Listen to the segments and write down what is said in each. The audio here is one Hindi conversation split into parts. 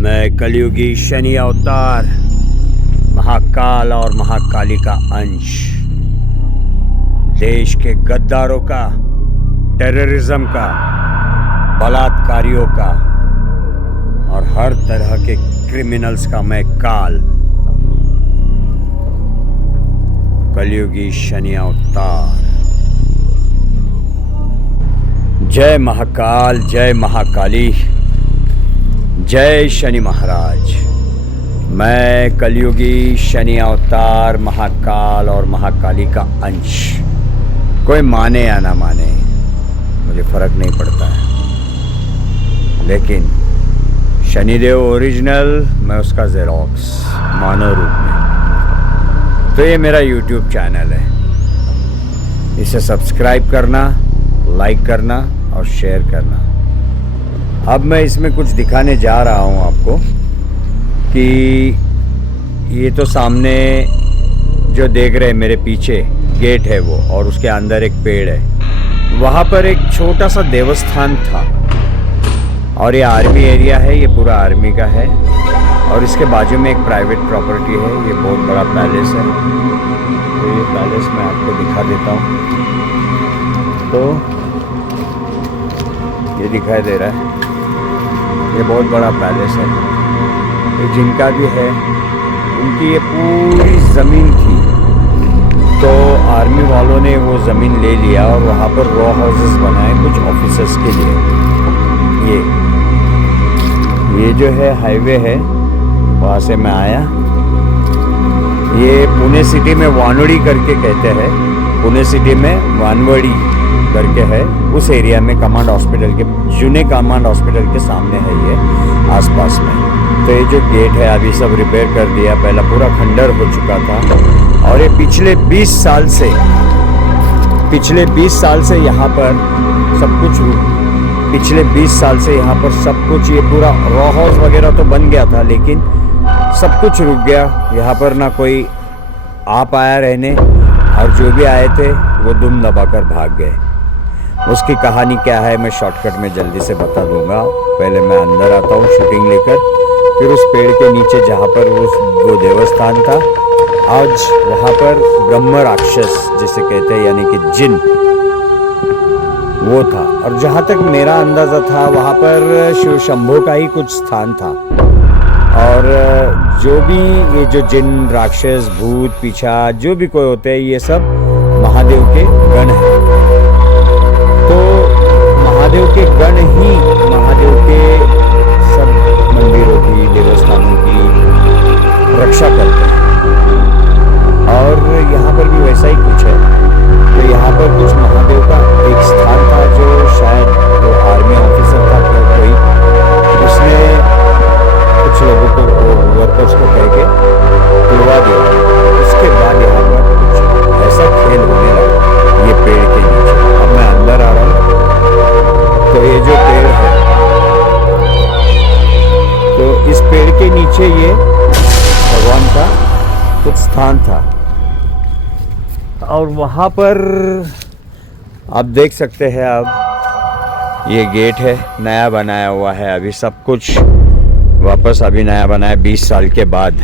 मैं कलयुगी शनि अवतार, महाकाल और महाकाली का अंश, देश के गद्दारों का, टेररिज्म का, बलात्कारियों का और हर तरह के क्रिमिनल्स का मैं काल, कलयुगी शनि अवतार। जय महाकाल, जय महाकाली, जय शनि महाराज। मैं कलयुगी शनि अवतार, महाकाल और महाकाली का अंश। कोई माने या ना माने, मुझे फर्क नहीं पड़ता है, लेकिन शनिदेव ओरिजिनल, मैं उसका जेरोक्स मानव रूप में। तो ये मेरा यूट्यूब चैनल है, इसे सब्सक्राइब करना, लाइक करना और शेयर करना। अब मैं इसमें कुछ दिखाने जा रहा हूँ आपको कि ये तो सामने जो देख रहे हैं मेरे पीछे गेट है वो, और उसके अंदर एक पेड़ है। वहाँ पर एक छोटा सा देवस्थान था और ये आर्मी एरिया है, ये पूरा आर्मी का है। और इसके बाजू में एक प्राइवेट प्रॉपर्टी है, ये बहुत बड़ा पैलेस है। तो ये पैलेस मैं आपको दिखा देता हूँ। तो ये दिखाई दे रहा है, ये बहुत बड़ा पैलेस है। ये जिनका भी है, उनकी ये पूरी ज़मीन थी, तो आर्मी वालों ने वो ज़मीन ले लिया और वहाँ पर रॉ हाउसेस बनाए कुछ ऑफिसर्स के लिए। ये जो है हाईवे है, वहाँ से मैं आया। ये पुणे सिटी में वानवड़ी करके कहते हैं, पुणे सिटी में वानवड़ी करके है, उस एरिया में कमांड हॉस्पिटल के, जूने कमांड हॉस्पिटल के सामने है ये, आसपास में। तो ये जो गेट है अभी सब रिपेयर कर दिया, पहला पूरा खंडर हो चुका था। और ये पिछले 20 साल से यहाँ पर सब कुछ, पिछले 20 साल से यहाँ पर सब कुछ, ये पूरा रॉ हाउस वगैरह तो बन गया था, लेकिन सब कुछ रुक गया। यहाँ पर ना कोई आ पाया रहने, और जो भी आए थे वो दुम दबाकर भाग गए। उसकी कहानी क्या है मैं शॉर्टकट में जल्दी से बता दूंगा। पहले मैं अंदर आता हूँ शूटिंग लेकर, फिर उस पेड़ के नीचे जहाँ पर वो देवस्थान था, आज वहाँ पर ब्रह्म राक्षस जिसे कहते हैं, यानी कि जिन, वो था। और जहाँ तक मेरा अंदाज़ा था, वहाँ पर शिव शंभो का ही कुछ स्थान था। और जो भी ये जो जिन, राक्षस, भूत, पिशाच जो भी कोई होते हैं, ये सब महादेव के गण हैं। तो महादेव के गण ही महादेव के सब मंदिरों की, देवस्थानों की रक्षा करते हैं। और यहाँ पर भी वैसा ही कुछ है। तो यहाँ पर कुछ महादेव का एक स्थान था, जो शायद वो आर्मी ऑफिसर था कोई, उसने कुछ लोगों को, वर्कर्स को कह के खुलवा दिया। उसके बाद यहाँ पर कुछ ऐसा खेल होने लगा ये पेड़ के नीचे। अब मैं अंदर आ रहा हूँ, तो ये जो पेड़ है, तो इस पेड़ के नीचे ये भगवान का कुछ स्थान था। और वहाँ पर आप देख सकते हैं, अब ये गेट है, नया बनाया हुआ है, अभी सब कुछ वापस अभी नया बना है 20 साल के बाद।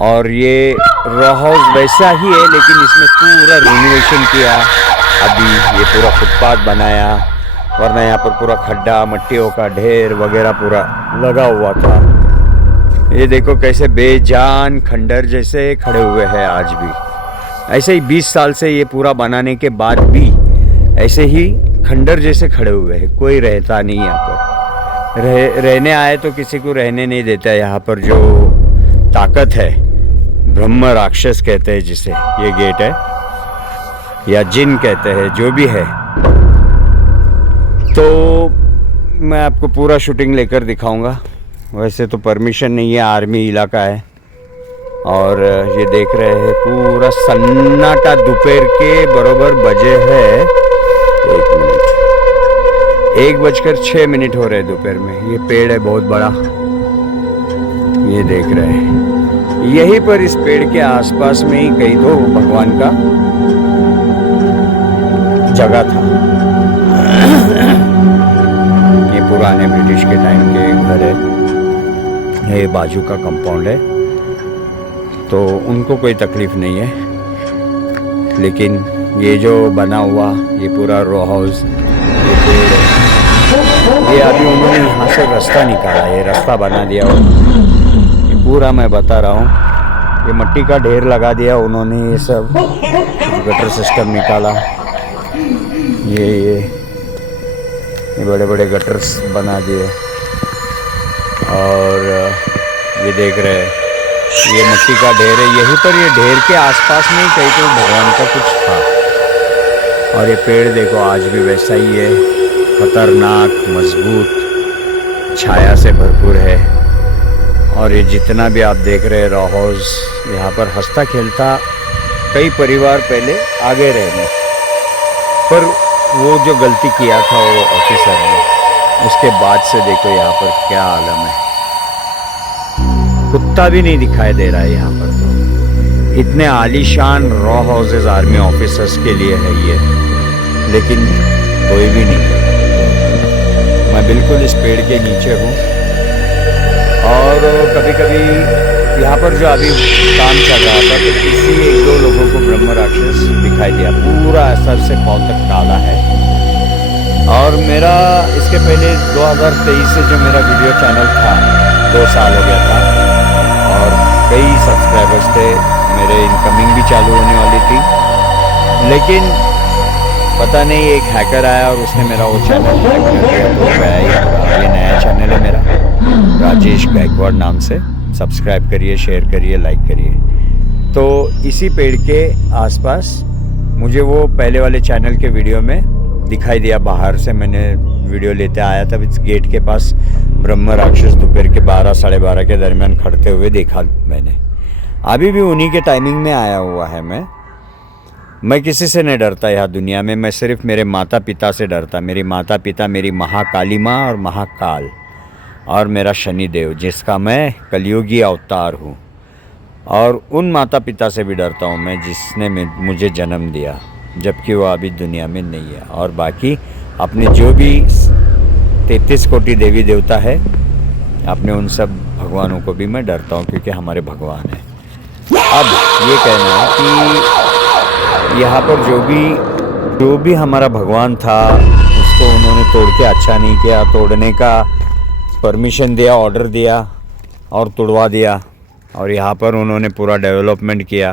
और ये रॉ हाउस वैसा ही है, लेकिन इसमें पूरा रिनोवेशन किया। अभी ये पूरा फुटपाथ बनाया, वरना यहाँ पर पूरा खड्डा, मट्टियों का ढेर वगैरह पूरा लगा हुआ था। ये देखो कैसे बेजान खंडर जैसे खड़े हुए हैं आज भी। ऐसे ही 20 साल से ये पूरा बनाने के बाद भी ऐसे ही खंडर जैसे खड़े हुए हैं, कोई रहता नहीं यहाँ पर। रहने आए तो किसी को रहने नहीं देता। यहाँ पर जो ताकत है, ब्रह्म राक्षस कहते हैं जिसे, ये गेट है, या जिन कहते हैं, जो भी है। तो मैं आपको पूरा शूटिंग लेकर दिखाऊंगा। वैसे तो परमिशन नहीं है, आर्मी इलाका है। और ये देख रहे हैं पूरा सन्नाटा, दोपहर के बरोबर बजे है 1:06 हो रहे दोपहर में। ये पेड़ है बहुत बड़ा, ये देख रहे हैं। यहीं पर इस पेड़ के आसपास में ही कहीं तो भगवान का जगह था। ये पुराने ब्रिटिश के टाइम के घर है। है, बाजू का कंपाउंड है, तो उनको कोई तकलीफ़ नहीं है। लेकिन ये जो बना हुआ ये पूरा रो हाउस, ये पेड़ है, ये अभी उन्होंने यहाँ से रास्ता निकाला, ये रास्ता बना दिया। ये पूरा मैं बता रहा हूँ, ये मिट्टी का ढेर लगा दिया उन्होंने, ये सब गटर सिस्टम निकाला, ये बड़े बड़े गटर्स बना दिए। और ये देख रहे हैं, ये मिट्टी का ढेर है, यहीं पर ये ढेर के आसपास में कहीं तो भगवान का कुछ था। और ये पेड़ देखो आज भी वैसा ही है, खतरनाक, मजबूत, छाया से भरपूर है। और ये जितना भी आप देख रहे हैं रॉ हाउस, यहाँ पर हंसता खेलता कई परिवार पहले आगे रहने, पर वो जो गलती किया था वो ऑफिसर ने, उसके बाद से देखो यहाँ पर क्या आलम है। कुत्ता भी नहीं दिखाई दे रहा है यहाँ पर। तो इतने आलीशान रॉ हाउसेस आर्मी ऑफिसर्स के लिए है ये, लेकिन कोई भी नहीं। मैं बिल्कुल इस पेड़ के नीचे हूँ, और कभी कभी यहाँ पर जो अभी काम चल रहा था तो किसी एक दो लोगों को ब्रह्म राक्षस दिखाई दिया, पूरा सर से पांव तक काला है। और मेरा इसके पहले 2023 से जो मेरा वीडियो चैनल था, 2 साल हो गया था, और कई सब्सक्राइबर्स थे, मेरे इनकमिंग भी चालू होने वाली थी। लेकिन पता नहीं एक हैकर आया और उसने मेरा वो चैनल हैक कर दिया, तो गया ही। ये नया चैनल है मेरा, राजेश गायकवाड़ नाम से। सब्सक्राइब करिए, शेयर करिए, लाइक करिए। तो इसी पेड़ के आसपास मुझे वो पहले वाले चैनल के वीडियो में दिखाई दिया, बाहर से मैंने वीडियो लेते आया था, इस गेट के पास ब्रह्म राक्षस दोपहर के 12 साढ़े 12 के दरमियान खड़ते हुए देखा मैंने। अभी भी उन्हीं के टाइमिंग में आया हुआ है। मैं किसी से नहीं डरता यहाँ दुनिया में, मैं सिर्फ मेरे माता पिता से डरता। मेरी माता पिता, मेरी महाकाली माँ और महाकाल, और मेरा शनिदेव, जिसका मैं कलयुगी अवतार हूँ। और उन माता पिता से भी डरता हूँ मैं जिसने मुझे जन्म दिया, जबकि वो अभी दुनिया में नहीं है। और बाकी अपने जो भी 33 कोटि देवी देवता है, अपने उन सब भगवानों को भी मैं डरता हूँ, क्योंकि हमारे भगवान हैं। अब ये कहना है कि यहाँ पर जो भी हमारा भगवान था, उसको उन्होंने तोड़ के अच्छा नहीं किया। तोड़ने का परमिशन दिया, ऑर्डर दिया और तोड़वा दिया। और यहाँ पर उन्होंने पूरा डेवलपमेंट किया।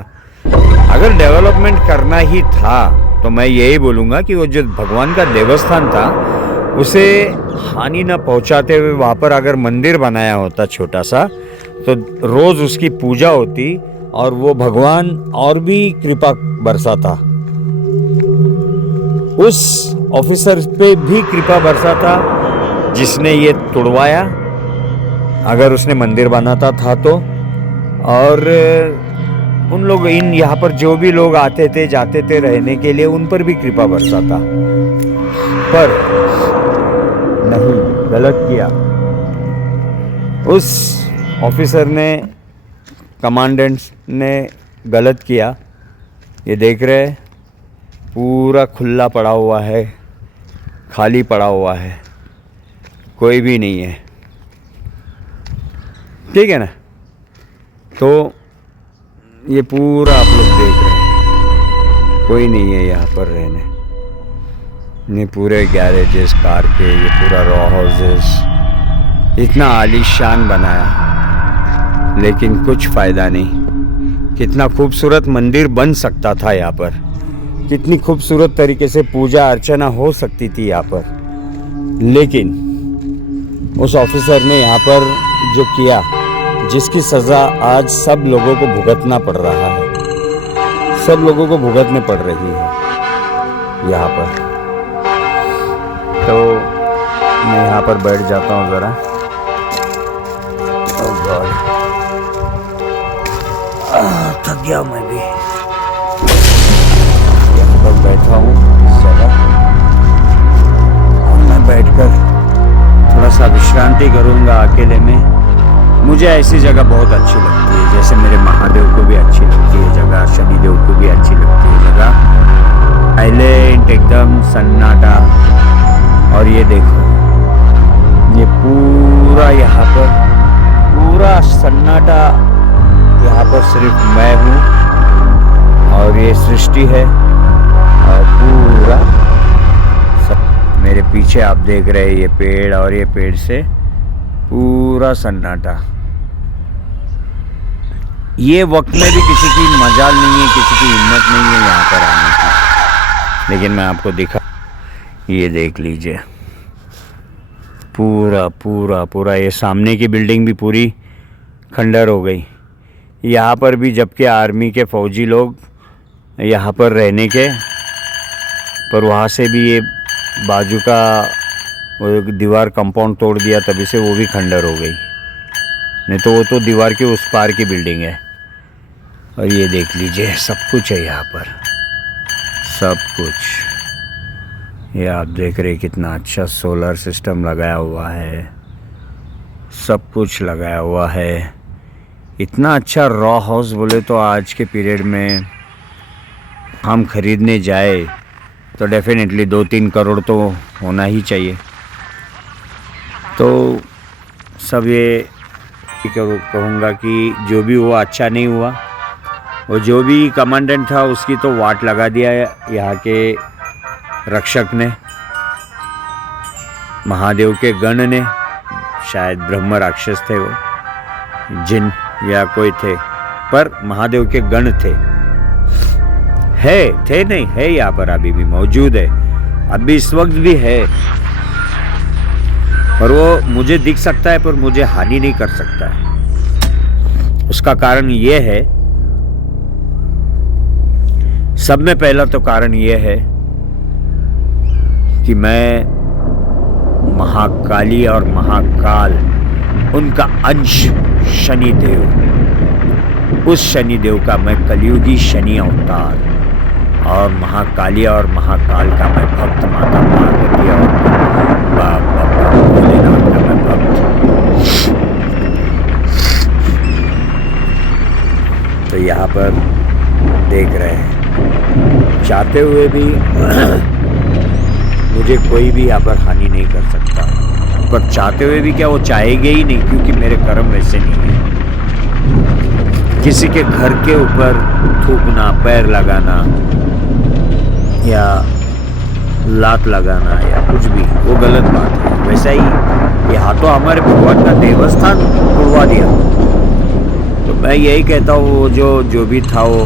अगर डेवलपमेंट करना ही था तो मैं यही बोलूँगा कि वो जो भगवान का देवस्थान था, उसे हानि न पहुँचाते हुए वहाँ पर अगर मंदिर बनाया होता छोटा सा, तो रोज़ उसकी पूजा होती और वो भगवान और भी कृपा बरसाता, उस ऑफिसर पे भी कृपा बरसाता जिसने ये तोड़वाया, अगर उसने मंदिर बनाता था तो। और उन लोग यहाँ पर जो भी लोग आते थे जाते थे रहने के लिए, उन पर भी कृपा बरसाता। पर नहीं, गलत किया उस ऑफिसर ने, कमांडेंट ने गलत किया। ये देख रहे हैं, पूरा खुला पड़ा हुआ है, खाली पड़ा हुआ है, कोई भी नहीं है। ठीक है ना? तो ये पूरा आप लोग देख रहे हैं, कोई नहीं है यहाँ पर रहने। ये पूरे गैरेजेस कार के, ये पूरा रॉ हाउसेस इतना आलीशान बनाया, लेकिन कुछ फ़ायदा नहीं। कितना खूबसूरत मंदिर बन सकता था यहाँ पर, कितनी खूबसूरत तरीके से पूजा अर्चना हो सकती थी यहाँ पर, लेकिन उस ऑफिसर ने यहाँ पर जो किया, जिसकी सज़ा आज सब लोगों को भुगतना पड़ रहा है, सब लोगों को भुगतने पड़ रही है यहाँ पर। तो मैं यहाँ पर बैठ जाता हूँ ज़रा। ओह गॉड, थक गया मैं भी। यहाँ पर बैठा हूँ इस जगह, और मैं बैठकर थोड़ा सा विश्रांति करूँगा अकेले में। मुझे ऐसी जगह बहुत अच्छी लगती है, जैसे मेरे महादेव को भी अच्छी लगती है जगह, शनिदेव को भी अच्छी लगती है जगह। साइलेंट, एकदम सन्नाटा। और ये देखो, ये पूरा यहाँ पर पूरा पूरा सन्नाटा, यहाँ पर सिर्फ मैं हूँ और ये सृष्टि है। और पूरा मेरे पीछे आप देख रहे हैं ये पेड़, और ये पेड़ से पूरा सन्नाटा। ये वक्त में भी किसी की मजाल नहीं है, किसी की हिम्मत नहीं है यहाँ पर आने की, लेकिन मैं आपको दिखा, ये देख लीजिए पूरा पूरा पूरा। ये सामने की बिल्डिंग भी पूरी खंडर हो गई। यहाँ पर भी जबकि आर्मी के फौजी लोग यहाँ पर रहने के, पर वहाँ से भी ये बाजू का वो दीवार कंपाउंड तोड़ दिया, तभी से वो भी खंडर हो गई। नहीं तो वो तो दीवार के उस पार की बिल्डिंग है। और ये देख लीजिए सब कुछ है यहाँ पर, सब कुछ। ये आप देख रहे कितना अच्छा सोलर सिस्टम लगाया हुआ है, सब कुछ लगाया हुआ है। इतना अच्छा रॉ हाउस बोले तो आज के पीरियड में हम खरीदने जाए तो डेफिनेटली 2-3 करोड़ तो होना ही चाहिए। तो सब ये कहूँगा कि जो भी हुआ अच्छा नहीं हुआ। वो जो भी कमांडेंट था उसकी तो वाट लगा दिया यहाँ के रक्षक ने, महादेव के गण ने। शायद ब्रह्म राक्षस थे वो, जिन या कोई थे, पर महादेव के गण थे नहीं है यहाँ पर, अभी भी मौजूद है, अभी इस वक्त भी है। पर वो मुझे दिख सकता है पर मुझे हानि नहीं कर सकता है। उसका कारण ये है, सब में पहला तो कारण ये है कि मैं महाकाली और महाकाल, उनका अंश शनिदेव, उस शनिदेव का मैं कलयुगी शनि अवतार, और महाकाली और महाकाल का मैं भक्त, माता पार्वती और भोलेनाथ का मैं भक्त। तो यहाँ पर देख रहे हैं, चाहते हुए भी मुझे कोई भी यहाँ पर हानि नहीं कर सकता, पर चाहते हुए भी क्या वो चाहेंगे ही नहीं, क्योंकि मेरे कर्म वैसे नहीं है। किसी के घर के ऊपर थूकना, पैर लगाना या लात लगाना या कुछ भी, वो गलत बात है। वैसा ही यहाँ तो हमारे भगवान का देवस्थान उड़वा दिया। तो मैं यही कहता हूँ, वो जो भी था वो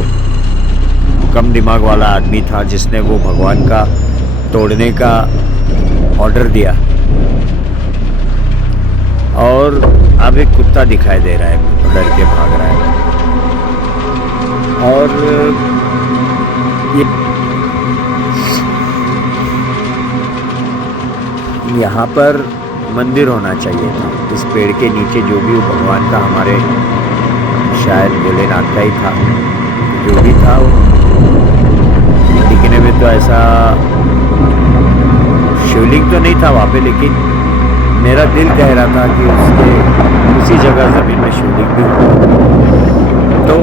कम दिमाग वाला आदमी था, जिसने वो भगवान का तोड़ने का ऑर्डर दिया। और अब एक कुत्ता दिखाई दे रहा है, डर के भाग रहा है। और ये यहाँ पर मंदिर होना चाहिए था, इस पेड़ के नीचे। जो भी भगवान का, हमारे शायद भोलेनाथ का ही था, जो भी था वो दिखने में तो ऐसा शिवलिंग तो नहीं था वहाँ पे, लेकिन मेरा दिल कह रहा था कि उसी जगह ज़मीन में शिवलिंग भी हो, तो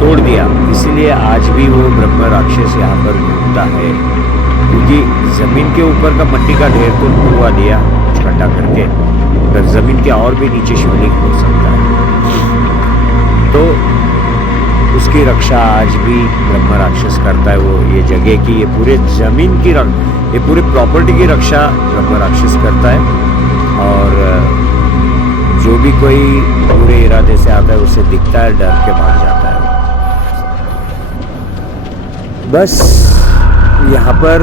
तोड़ दिया। इसलिए आज भी वो ब्रह्म राक्षस यहाँ पर घूमता है, क्योंकि ज़मीन के ऊपर का मिट्टी का ढेर तो उड़वा दिया इकट्ठा करके, पर ज़मीन के और भी नीचे शिवलिंग हो सकता है। तो उसकी रक्षा आज भी ब्रह्म राक्षस करता है। वो ये जगह की, ये पूरे ज़मीन की, ये पूरे प्रॉपर्टी की रक्षा ब्रह्म राक्षस करता है। और जो भी कोई पूरे इरादे से आता है उसे दिखता है, डर के भाग जाता है। बस यहाँ पर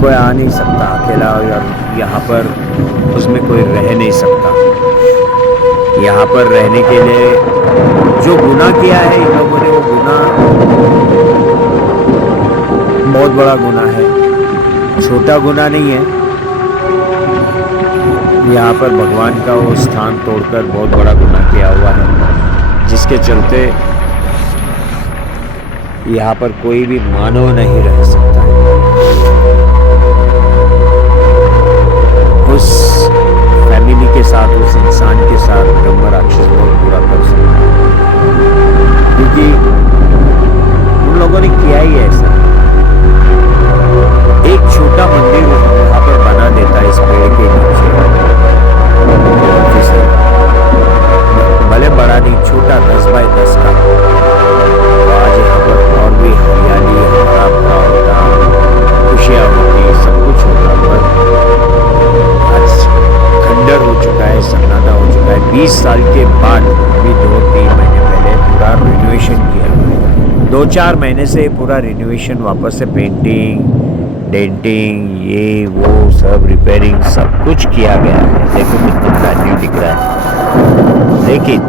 कोई आ नहीं सकता अकेला, और यहाँ पर उसमें कोई रह नहीं सकता। यहाँ पर रहने के लिए जो गुनाह किया है इन लोगों ने, वो गुनाह बहुत बड़ा गुनाह है, छोटा गुनाह नहीं है। यहाँ पर भगवान का वो स्थान तोड़कर बहुत बड़ा गुनाह किया हुआ है, जिसके चलते यहाँ पर कोई भी मानव नहीं रह सकता है। उस फैमिली के साथ, उस इंसान के साथ ब्रह्म राक्षस बहुत बुरा कर सकता है, क्योंकि उन लोगों ने किया ही ऐसा। एक छोटा मंदिर वहाँ पर बना देता है इस पेड़ के नीचे, है, सन्नाटा हो चुका है। 20 साल के बाद अभी 2-3 महीने पहले पूरा रिनोवेशन किया। 2-4 महीने से पूरा रिनोवेशन, वापस से पेंटिंग, डेंटिंग, ये वो सब रिपेयरिंग सब कुछ किया गया है। देखो कितना ब्रांड न्यू दिख रहा है, लेकिन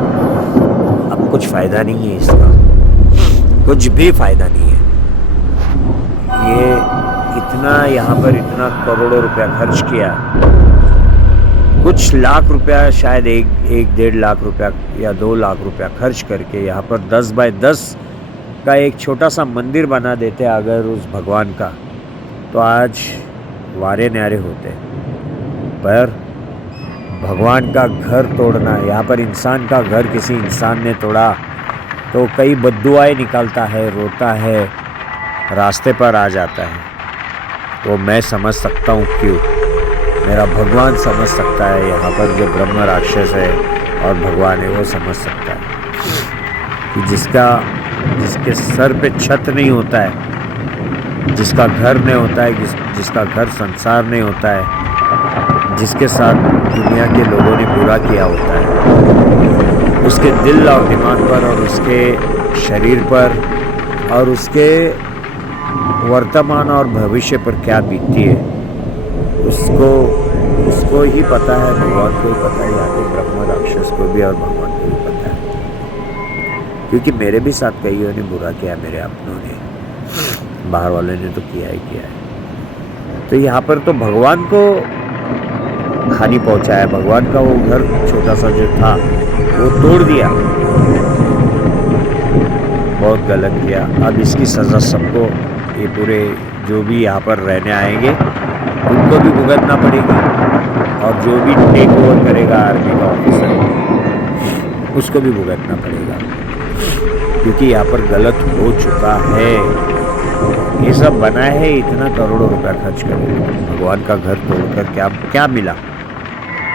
अब कुछ फायदा नहीं है इसका, कुछ भी फायदा नहीं है। ये इतना यहाँ पर इतना करोड़ों रुपया खर्च किया, कुछ लाख रुपया, शायद 1-1.5 लाख रुपया या 2 लाख रुपया खर्च करके यहाँ पर 10 बाय 10 का एक छोटा सा मंदिर बना देते अगर उस भगवान का, तो आज वारे न्यारे होते। पर भगवान का घर तोड़ना, यहाँ पर इंसान का घर किसी इंसान ने तोड़ा तो कई बद्दुआएं निकालता है, रोता है, रास्ते पर आ जाता है। तो मैं समझ सकता हूँ क्यों, मेरा भगवान समझ सकता है, यहाँ पर जो ब्रह्म राक्षस है और भगवान है वो समझ सकता है कि जिसके सर पे छत नहीं होता है, जिसका घर नहीं होता है, जिसका घर संसार नहीं होता है, जिसके साथ दुनिया के लोगों ने बुरा किया होता है, उसके दिल और दिमाग पर और उसके शरीर पर और उसके वर्तमान और भविष्य पर क्या बीतती है, उसको ही पता है, भगवान को ही पता है, या तो ब्रह्म राक्षस को भी और भगवान को भी पता है। क्योंकि मेरे भी साथ कईयों ने बुरा किया, मेरे अपनों ने, बाहर वाले ने तो किया ही किया है। तो यहाँ पर तो भगवान को हानि पहुँचाया, भगवान का वो घर छोटा सा जो था वो तोड़ दिया, बहुत गलत किया। अब इसकी सज़ा सबको, ये पूरे जो भी यहाँ पर रहने आएंगे उनको भी भुगतना पड़ेगी, और जो भी टेक ओवर करेगा आर्मी का ऑफिसर उसको भी भुगतना पड़ेगा, क्योंकि यहाँ पर गलत हो चुका है। ये सब बना है इतना करोड़ों रुपया खर्च कर, भगवान का घर तोड़कर क्या मिला।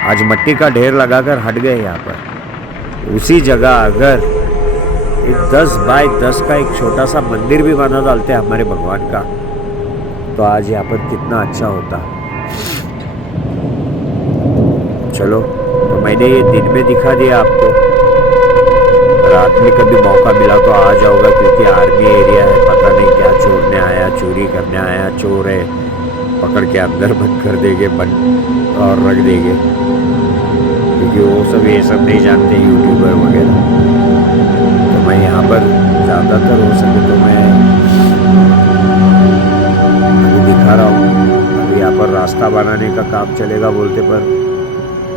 आज मिट्टी का ढेर लगाकर हट गए यहाँ पर, उसी जगह अगर एक 10 बाय 10 का एक छोटा सा मंदिर भी बना डालते हमारे भगवान का, तो आज यहाँ पर कितना अच्छा होता। चलो, तो मैंने ये दिन में दिखा दिया आपको, रात में कभी मौका मिला तो आ जाओगा, क्योंकि आर्मी एरिया है, पता नहीं क्या चोरने आया, चोरी करने आया, चोर है, पकड़ के अंदर बंद कर देंगे, बंद और रख देंगे, क्योंकि वो सब ये सब नहीं जानते यूट्यूबर वगैरह। तो मैं यहाँ पर ज़्यादातर हो सके तो मैं अभी दिखा रहा हूँ। अभी यहाँ पर रास्ता बनाने का काम चलेगा बोलते, पर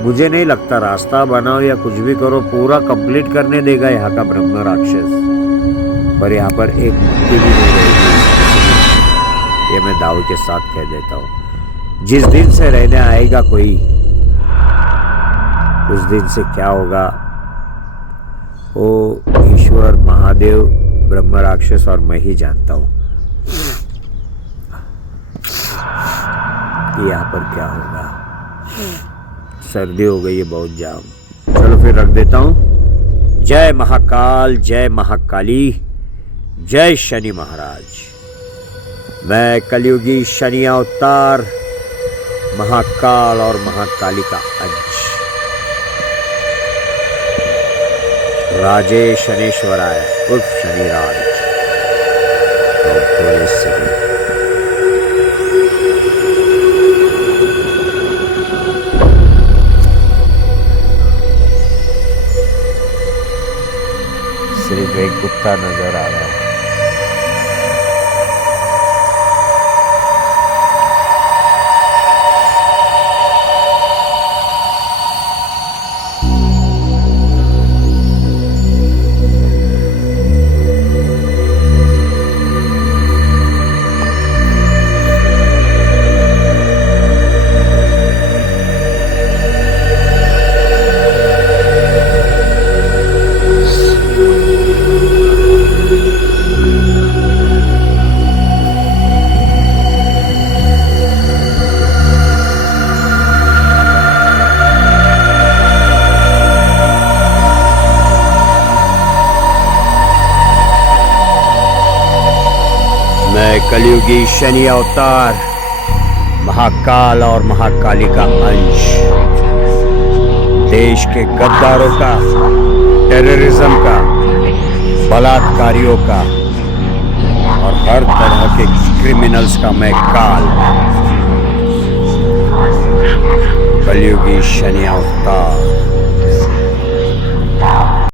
मुझे नहीं लगता रास्ता बनाओ या कुछ भी करो पूरा कंप्लीट करने देगा यहाँ का ब्रह्म राक्षस। पर यहाँ पर एक मुक्ति भी नहीं रहेगी, ये मैं दावे के साथ कह देता हूँ। जिस दिन से रहने आएगा कोई, उस दिन से क्या होगा वो ईश्वर, महादेव, ब्रह्म राक्षस और मैं ही जानता हूँ कि यहाँ पर क्या होगा। सर्दी हो गई है बहुत जाम। चलो फिर रख देता हूँ। जय महाकाल, जय महाकाली, जय शनि महाराज। मैं कलयुगी शनि अवतार, महाकाल और महाकाली का अंश, राजे शनेश्वराय उर्फ शनिराज। सिर्फ एक कुत्ता नजर आ रहा है। कलयुगी शनि अवतार, महाकाल और महाकाली का अंश, देश के गद्दारों का, टेररिज्म का, बलात्कारियों का और हर तरह के क्रिमिनल्स का मैं काल, कलयुगी शनि अवतार।